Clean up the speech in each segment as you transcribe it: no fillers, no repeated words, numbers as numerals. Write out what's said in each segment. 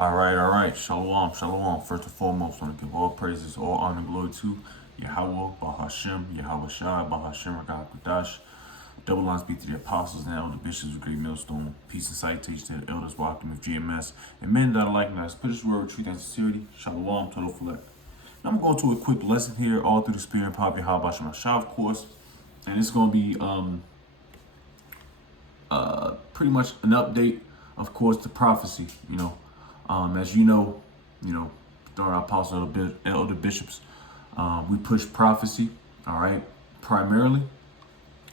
All right. Shalom, shalom. First and foremost, I want to give all praises, all honor, and glory to Yahweh, Bahashem, Yahweh Shai, Bahashem, God Kudash. Double lines be to the apostles and elder bishops of Great Millstone. Peace and citation to the elders walking with GMS. And men that are like us. Put this word retreat and sincerity. Shalom, total select. Now I'm going to a quick lesson here, all through the spirit and power of Yahweh Bahashem Shai, of course. And it's going to be pretty much an update, of course, to prophecy, as during our apostles, elder bishops, we push prophecy, all right, primarily,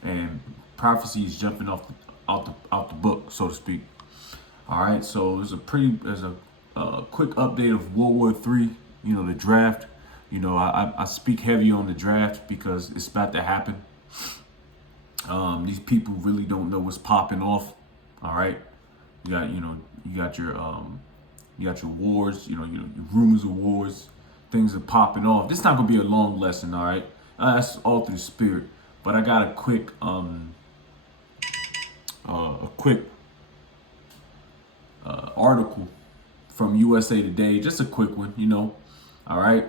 and prophecy is jumping out the book, so to speak. All right, so there's a quick update of WW3, the draft. I speak heavy on the draft because it's about to happen. These people really don't know what's popping off. All right, you got your wars, your rumors of wars, things are popping off. This is not gonna be a long lesson, all right? That's all through the spirit. But I got a quick article from USA Today, just a quick one, all right?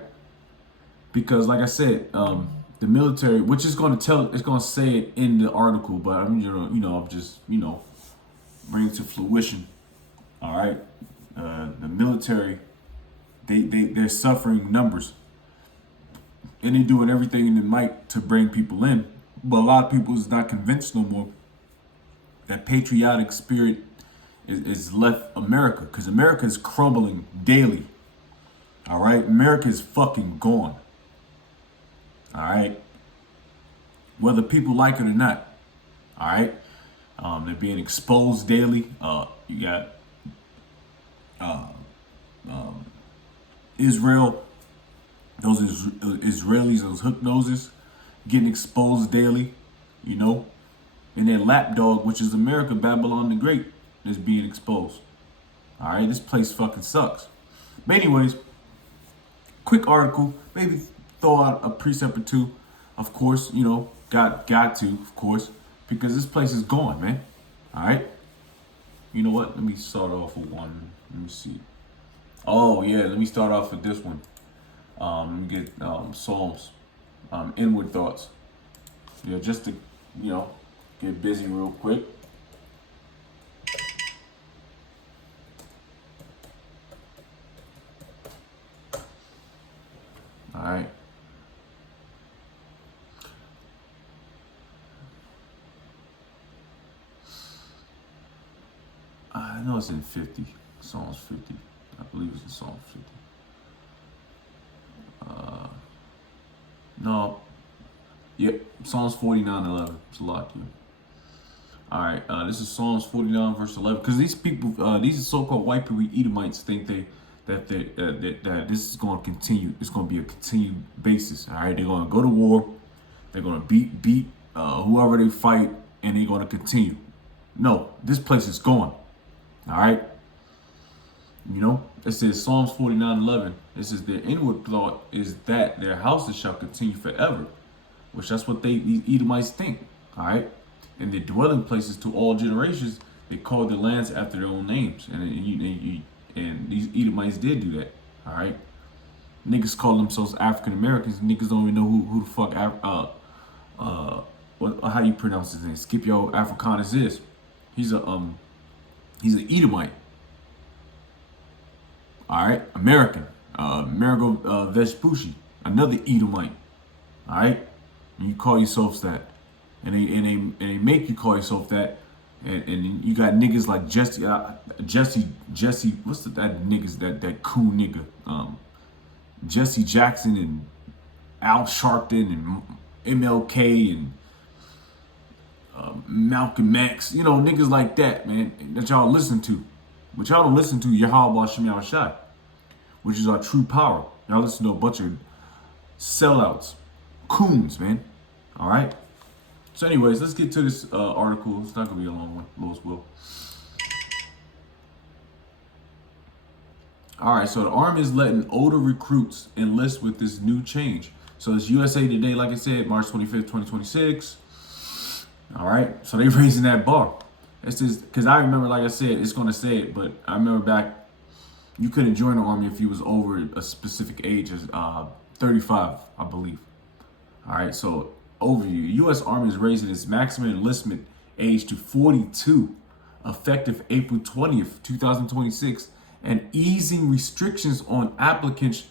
Because like I said, the military, which is going to it's going to say it in the article, but I'm I'm just bring it to fruition. All right, the military, they're suffering numbers, and they're doing everything in their might to bring people in. But a lot of people is not convinced no more. That patriotic spirit is left America, because America is crumbling daily. All right, America is fucking gone. All right, whether people like it or not. All right, they're being exposed daily. You got Israel, those Israelis, those hook noses, getting exposed daily. And their lapdog, which is America, Babylon the Great, is being exposed. All right, this place fucking sucks. But anyways, quick article, maybe throw out a precept or two, of course, got to, of course, because this place is gone, man. All right. You know what? Let me start off with one. Let me see. Oh yeah, let me start off with this one. Let me get Psalms, inward thoughts. Yeah, just to get busy real quick. All right. I know it's in 50, Psalms 50. I believe it's in Psalms 50. No. Yep, Psalms 49:11. It's a lot, dude. All right, this is Psalms 49 verse 11. Because these people, these so-called white people, Edomites, think that this is going to continue. It's going to be a continued basis. All right, they're going to go to war. They're going to beat whoever they fight, and they're going to continue. No, this place is gone. All right. It says Psalms 49:11. It says their inward thought is that their houses shall continue forever, which that's what these Edomites think. All right. And their dwelling places to all generations, they call their lands after their own names. And these Edomites did do that. All right. Niggas call themselves African Americans. Niggas don't even know who the fuck how you pronounce his name. Scipio Africanus is. He's an Edomite. All right, American. Amerigo Vespucci, another Edomite. All right, and you call yourselves that, and they make you call yourself that, and you got niggas like Jesse. What's that niggas that cool nigga? Jesse Jackson and Al Sharpton and MLK and Malcolm X, niggas like that, man, that y'all listen to. But y'all don't listen to Yahweh Shem Shai, which is our true power. Y'all listen to a bunch of sellouts, coons, man. All right? So anyways, let's get to this article. It's not going to be a long one, Lois will. All right, so the Army is letting older recruits enlist with this new change. So it's USA Today, like I said, March 25th, 2026. All right, so they raising that bar. It's just because I remember, like I said, it's going to say it, but I remember back You couldn't join the army if you was over a specific age, as 35, I believe. All right, so overview. U.S. Army is raising its maximum enlistment age to 42, effective April 20th, 2026, and easing restrictions on applicants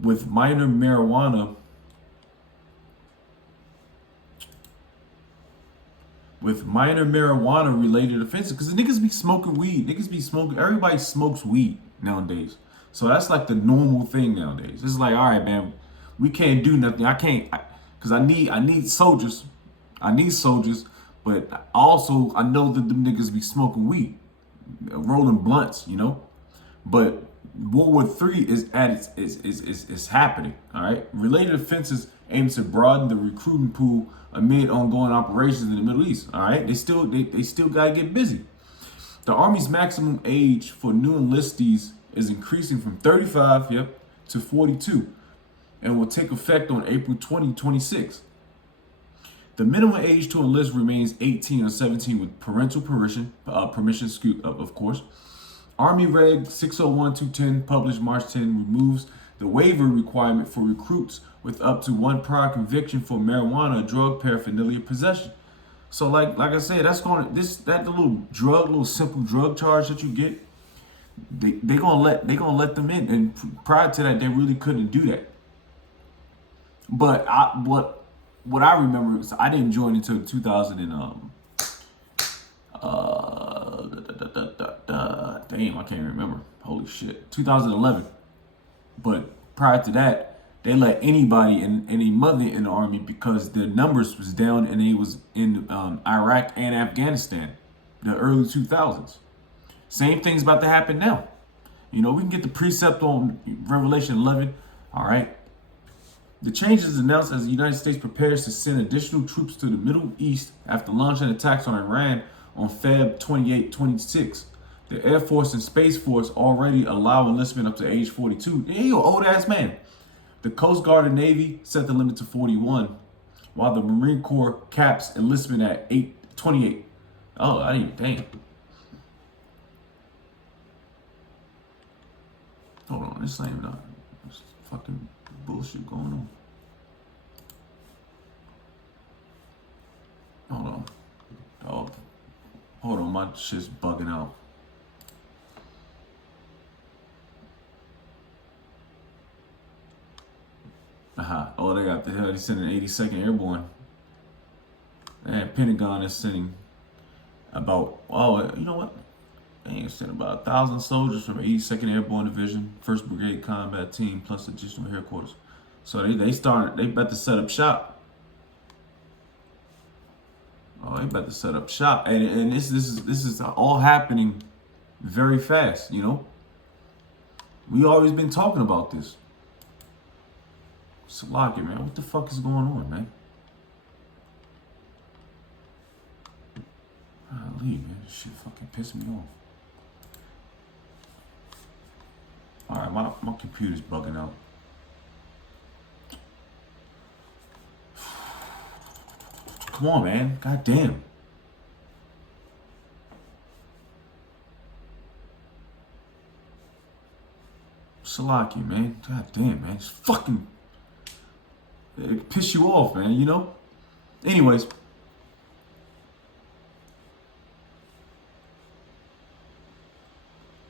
with minor marijuana related offenses. Because the niggas be smoking weed. Niggas be smoking. Everybody smokes weed nowadays. So that's like the normal thing nowadays. It's like, all right, man, we can't do nothing. I can't, because I need soldiers. I need soldiers, but also I know that the niggas be smoking weed, rolling blunts, you know. But World War III is at its is happening. All right, related offenses aim to broaden the recruiting pool amid ongoing operations in the Middle East. All right, they still gotta get busy. The Army's maximum age for new enlistees is increasing from 35, to 42, and will take effect on April 2026. The minimum age to enlist remains 18 or 17 with parental permission, of course. Army Reg 601-210, published March 10, removes the waiver requirement for recruits with up to one prior conviction for marijuana or drug paraphernalia possession. So, like I said, that little simple drug charge that you get, they gonna let them in. And prior to that, they really couldn't do that. But what I remember is I didn't join until 2000 and damn, I can't remember. Holy shit, 2011. But prior to that, they let anybody and any mother in the army because the numbers was down and they was in Iraq and Afghanistan, the early 2000s. Same thing's about to happen now. You know, we can get the precept on Revelation 11. All right. The change is announced as the United States prepares to send additional troops to the Middle East after launching attacks on Iran on Feb 28, 26. The Air Force and Space Force already allow enlistment up to age 42. Hey, you old ass man. The Coast Guard and Navy set the limit to 41, while the Marine Corps caps enlistment at 28. Oh, I didn't even, damn. Hold on, this ain't enough. There's fucking bullshit going on. Hold on. Oh, hold on, my shit's bugging out. Oh, they sending 82nd Airborne. And Pentagon is sending about, you know what? They ain't sending about 1,000 soldiers from 82nd Airborne Division, 1st Brigade Combat Team, plus additional headquarters. So they about to set up shop. Oh, they about to set up shop. And this is all happening very fast, you know? We always been talking about this. Salaki, man, what the fuck is going on, man? Golly, man, this shit fucking pissed me off. All right, my computer's bugging out. Come on, man. God damn. Salaki, man. God damn, man. It's fucking... It piss you off, man, you know? Anyways.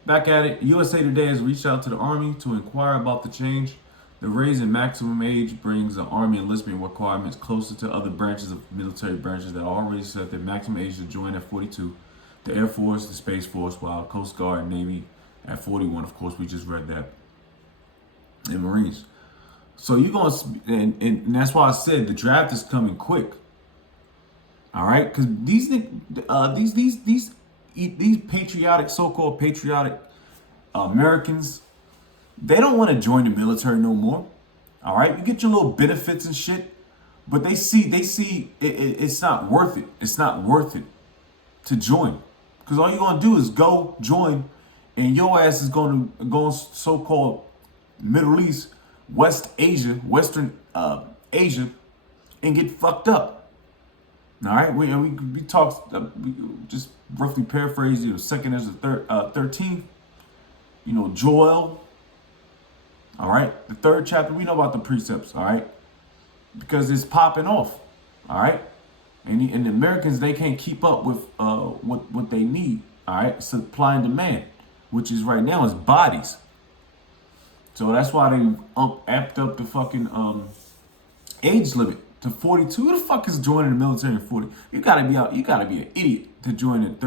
Back at it. USA Today has reached out to the Army to inquire about the change. The raise in maximum age brings the Army enlistment requirements closer to other branches of military branches that already set their maximum age to join at 42. The Air Force, the Space Force, while Coast Guard and Navy at 41. Of course, we just read that. And Marines. So you're going to, and that's why I said the draft is coming quick. All right, because these patriotic, so-called patriotic Americans, they don't want to join the military no more. All right, you get your little benefits and shit, but they see it's not worth it. It's not worth it to join, because all you're gonna do is go join, and your ass is going to go so-called Middle East, Western Asia, and get fucked up. All right, we talked, we just roughly paraphrase, second as the 13th. Joel. All right, the 3rd chapter, we know about the precepts. All right, because it's popping off. All right, and the Americans, they can't keep up with what they need. All right, supply and demand, which is right now is bodies. So that's why they amped up the fucking age limit to 42. Who the fuck is joining the military at 40? You gotta be an idiot to join at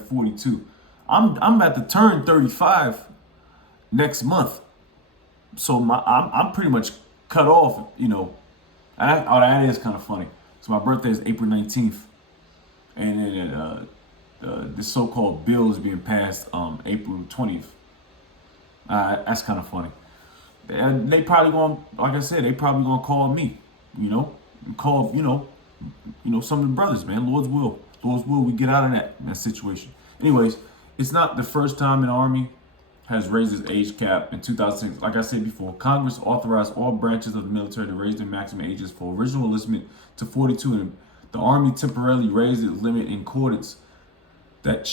42. I'm about to turn 35 next month, so I'm pretty much cut off. That is kind of funny. So my birthday is April 19th, and then this so-called bill is being passed April 20th. That's kind of funny. And they probably like I said, they probably gonna call me, call some of the brothers, man. Lord's will, we get out of that situation. Anyways, it's not the first time an army has raised its age cap. In 2006. Like I said before, Congress authorized all branches of the military to raise their maximum ages for original enlistment to 42, and the army temporarily raised its limit in accordance. That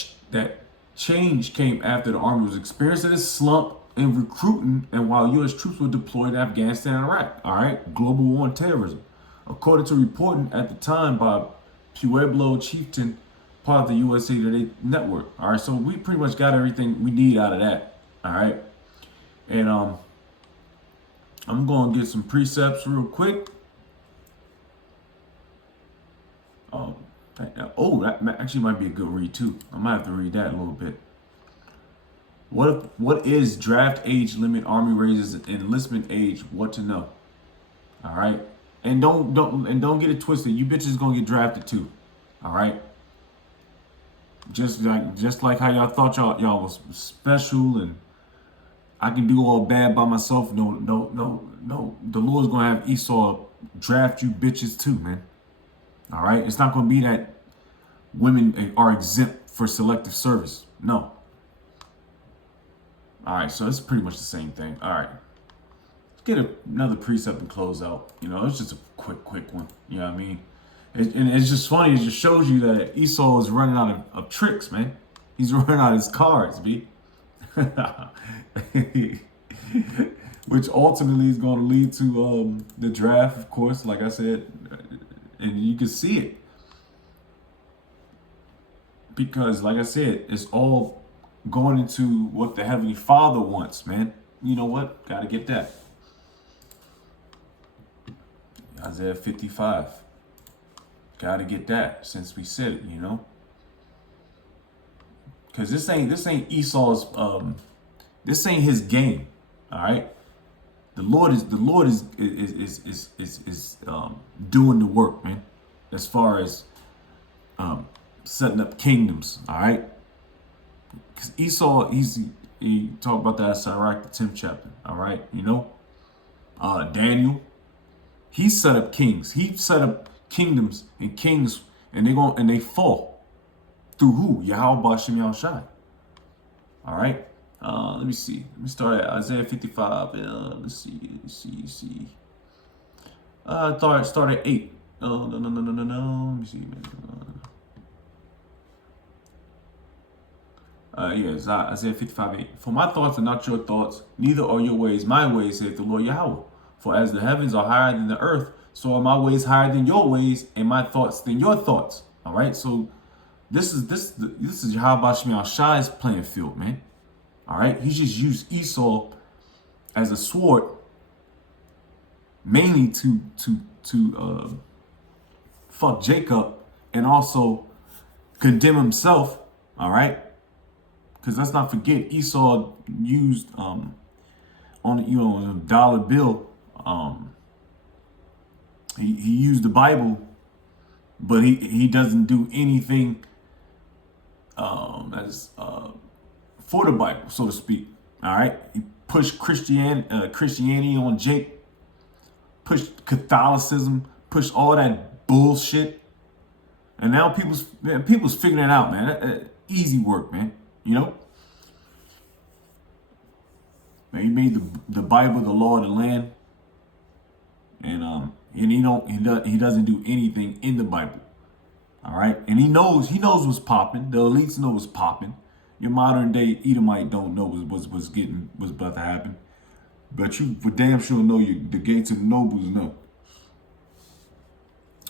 change came after the army was experiencing a slump in recruiting, and while U.S. troops were deployed in Afghanistan and Iraq. All right, global war on terrorism, according to reporting at the time by Pueblo Chieftain, part of the USA Today network. All right, so we pretty much got everything we need out of that. All right, and I'm going to get some precepts real quick. That actually might be a good read too. I might have to read that a little bit. What is draft age limit, army raises, and enlistment age? What to know? All right, and don't get it twisted. You bitches gonna get drafted too. All right. Just like how y'all thought y'all was special and I can do all bad by myself. No. The Lord's gonna have Esau draft you bitches too, man. All right. It's not gonna be that women are exempt for selective service. No. All right, so it's pretty much the same thing. All right, let's get another precept and close out. It's just a quick one. You know what I mean? And it's just funny. It just shows you that Esau is running out of tricks, man. He's running out of his cards, B. Which ultimately is going to lead to the draft, of course, like I said. And you can see it. Because, like I said, it's all going into what the Heavenly Father wants, man. You know what? Gotta get that. Isaiah 55. Gotta get that since we said it, Because this ain't Esau's this ain't his game. All right. The Lord is doing the work, man. As far as setting up kingdoms, all right? Because Esau, he talked about that in Sirach, the 10th chapter, all right? Daniel, he set up kings. He set up kingdoms and kings, and they fall. Through who? Yahweh Ba'Shem Yahushai. All right? Let me see. Let me start at Isaiah 55. Let's see. Start at 8. No. Let me see. It's Isaiah 55:8. For my thoughts are not your thoughts, neither are your ways my ways, saith the Lord Yahweh. For as the heavens are higher than the earth, so are my ways higher than your ways, and my thoughts than your thoughts. All right, so this is Yahweh Ba'Shem Yahushai's playing field, man. All right, he just used Esau as a sword, mainly to fuck Jacob and also condemn himself. All right. Because let's not forget, Esau used on a dollar bill. He used the Bible, but he doesn't do anything as for the Bible, so to speak. All right, he pushed Christianity on Jake, pushed Catholicism, pushed all that bullshit, and now people's figuring it out, man. Easy work, man. Man, he made the Bible the law of the land, and he doesn't do anything in the Bible. All right, and he knows what's popping. The elites know what's popping. your modern day Edomite don't know was about to happen. But you for damn sure know the gates of the nobles know.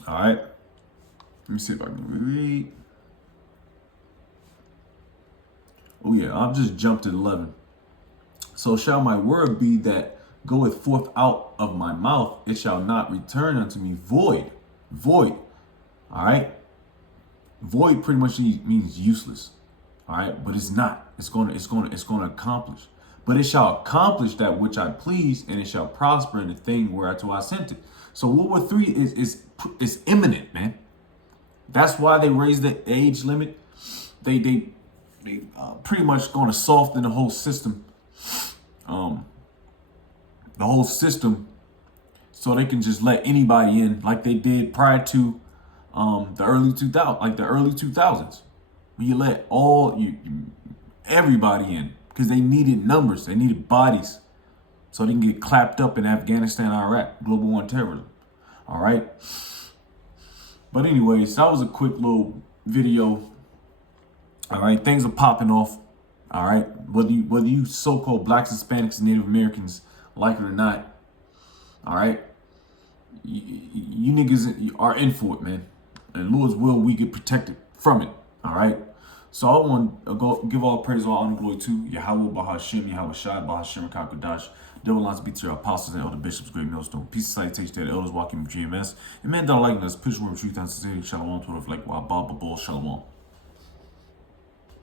All right. Let me see if I can read. Oh yeah, I'll just jump to 11. So shall my word be that goeth forth out of my mouth, it shall not return unto me void. Void. All right. Void pretty much means useless. All right, but it's not. It's gonna accomplish. But it shall accomplish that which I please, and it shall prosper in the thing whereto I sent it. So World War III is imminent, man. That's why they raised the age limit. They pretty much going to soften the whole system. The whole system, so they can just let anybody in, like they did prior to the early 2000s, when you let everybody in because they needed numbers, they needed bodies, so they can get clapped up in Afghanistan, Iraq, global war terrorism. All right. But anyways, that was a quick little video. All right, things are popping off. All right, whether you so-called blacks, Hispanics, and Native Americans like it or not, all right, you niggas are in for it, man. And Lord's will, we get protected from it. All right. So I want to go give all praise, all honor, glory to Yahweh, Bahashim, Yahweh Shai, Bahashim, Kakadash. Double lines be to your apostles and elder bishops, great millstone. Peace and salutation to the elders walking with GMS. And men don't like us, push word of truth and sincerity. Shalom to the like, wow, Baba Bull, Shalom.